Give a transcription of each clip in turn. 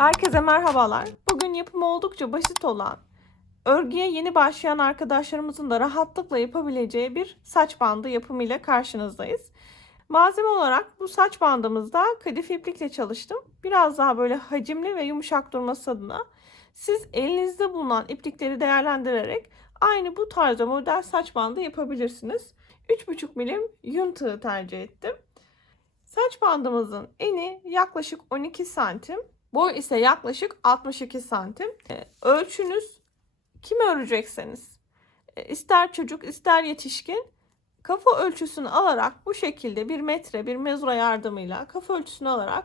Herkese merhabalar. Bugün yapımı oldukça basit olan, örgüye yeni başlayan arkadaşlarımızın da rahatlıkla yapabileceği bir saç bandı yapımıyla karşınızdayız. Malzeme olarak bu saç bandımızda kadif iplikle çalıştım. Biraz daha böyle hacimli ve yumuşak durması adına siz elinizde bulunan iplikleri değerlendirerek aynı bu tarzda model saç bandı yapabilirsiniz. 3,5 milim yün tığı tercih ettim. Saç bandımızın eni yaklaşık 12 santim. Boy ise yaklaşık 62 santim. Ee, Ölçünüz kim örecekseniz e, ister çocuk ister yetişkin kafa ölçüsünü alarak bu şekilde bir metre bir mezura yardımıyla kafa ölçüsünü alarak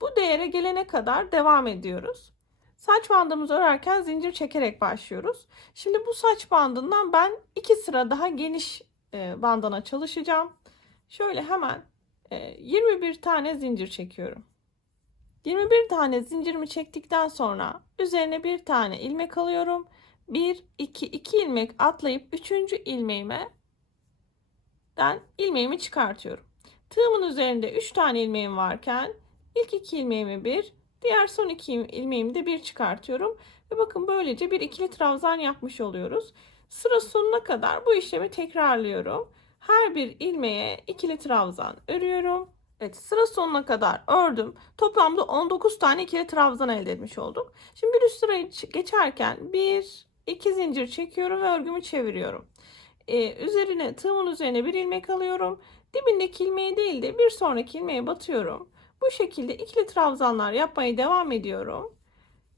bu değere gelene kadar devam ediyoruz. Saç bandımızı örerken zincir çekerek başlıyoruz. Şimdi bu saç bandından ben iki sıra daha geniş e, bandana çalışacağım. Şöyle hemen e, 21 tane zincir çekiyorum. 21 tane zincirimi çektikten sonra üzerine bir tane ilmek alıyorum. 1 2 2 ilmek atlayıp 3. ilmeğime den ilmeğimi çıkartıyorum. Tığımın üzerinde 3 tane ilmeğim varken ilk 2 ilmeğimi bir, diğer son 2 ilmeğimi de bir çıkartıyorum ve bakın böylece bir ikili trabzan yapmış oluyoruz. Sıra sonuna kadar bu işlemi tekrarlıyorum. Her bir ilmeğe ikili trabzan örüyorum. Evet sıra sonuna kadar ördüm. Toplamda 19 tane ikili trabzan elde etmiş olduk. Şimdi bir üst sırayı geçerken bir iki zincir çekiyorum ve örgümü çeviriyorum. Ee, üzerine tığımın üzerine bir ilmek alıyorum. Dibindeki ilmeği değil de bir sonraki ilmeğe batıyorum. Bu şekilde ikili trabzanlar yapmaya devam ediyorum.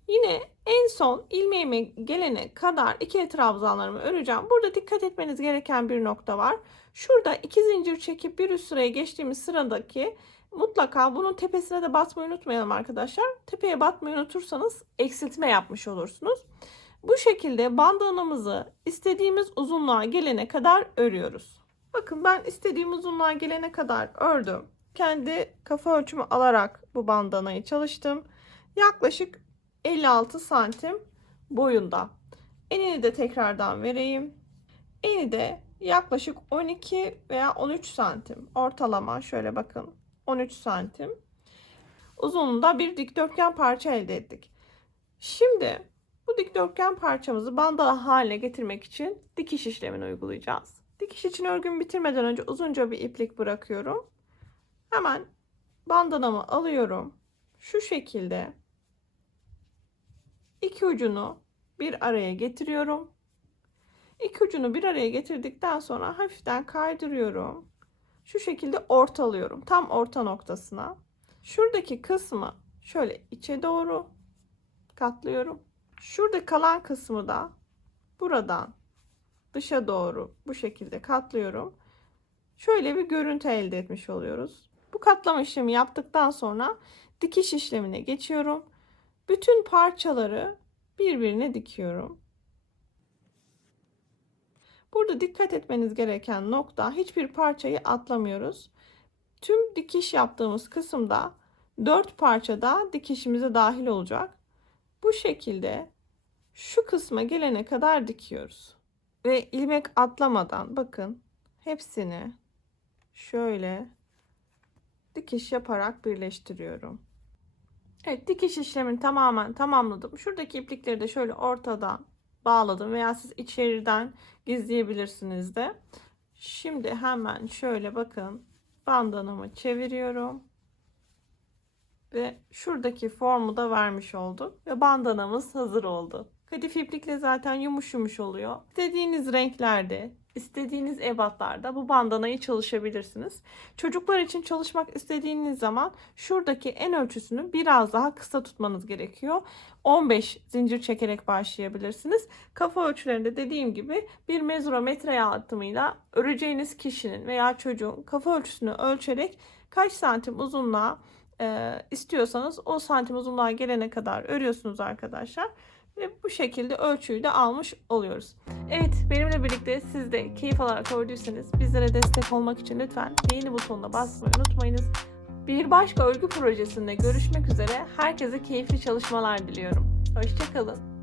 Yine en son ilmeğime gelene kadar ikili trabzanlarımı öreceğim. Burada dikkat etmeniz gereken bir nokta var. Şurada iki zincir çekip bir üst sıraya geçtiğimiz sıradaki mutlaka bunun tepesine de batmayı unutmayalım arkadaşlar. Tepeye batmayı unutursanız eksiltme yapmış olursunuz. Bu şekilde bandanamızı istediğimiz uzunluğa gelene kadar örüyoruz. Bakın ben istediğim uzunluğa gelene kadar ördüm. Kendi kafa ölçümü alarak bu bandanayı çalıştım. Yaklaşık 56 santim boyunda. Enini de tekrardan vereyim. Eni de yaklaşık 12 veya 13 santim. Ortalama şöyle bakın 13 santim. Uzunluğunda bir dikdörtgen parça elde ettik. Şimdi bu dikdörtgen parçamızı bandana haline getirmek için dikiş işlemini uygulayacağız. Dikiş için örgümü bitirmeden önce uzunca bir iplik bırakıyorum. Hemen bandanamı alıyorum. Şu şekilde iki ucunu bir araya getiriyorum. İki ucunu bir araya getirdikten sonra hafiften kaydırıyorum. Şu şekilde ortalıyorum. Tam orta noktasına. Şuradaki kısmı şöyle içe doğru katlıyorum. Şurada kalan kısmı da buradan dışa doğru bu şekilde katlıyorum. Şöyle bir görüntü elde etmiş oluyoruz. Bu katlama işlemi yaptıktan sonra dikiş işlemine geçiyorum. Bütün parçaları birbirine dikiyorum. Burada dikkat etmeniz gereken nokta hiçbir parçayı atlamıyoruz. Tüm dikiş yaptığımız kısımda 4 parçada dikişimize dahil olacak. Bu şekilde şu kısma gelene kadar dikiyoruz. Ve ilmek atlamadan bakın hepsini şöyle dikiş yaparak birleştiriyorum. Evet dikiş işlemini tamamen tamamladım. Şuradaki iplikleri de şöyle ortadan bağladım veya siz içeriden gizleyebilirsiniz de. Şimdi hemen şöyle bakın bandanamı çeviriyorum. Ve şuradaki formu da vermiş olduk. Ve bandanamız hazır oldu. Kadif iplikle zaten yumuş yumuş oluyor. İstediğiniz renklerde, istediğiniz ebatlarda bu bandanayı çalışabilirsiniz. Çocuklar için çalışmak istediğiniz zaman şuradaki en ölçüsünü biraz daha kısa tutmanız gerekiyor. 15 zincir çekerek başlayabilirsiniz. Kafa ölçülerinde dediğim gibi bir mezura metre yardımıyla öreceğiniz kişinin veya çocuğun kafa ölçüsünü ölçerek kaç santim uzunluğa e, istiyorsanız o santim uzunluğa gelene kadar örüyorsunuz arkadaşlar. Ve bu şekilde ölçüyü de almış oluyoruz. Evet benimle birlikte siz de keyif alarak ördüyseniz bizlere destek olmak için lütfen beğeni butonuna basmayı unutmayınız. Bir başka örgü projesinde görüşmek üzere. Herkese keyifli çalışmalar diliyorum. Hoşçakalın.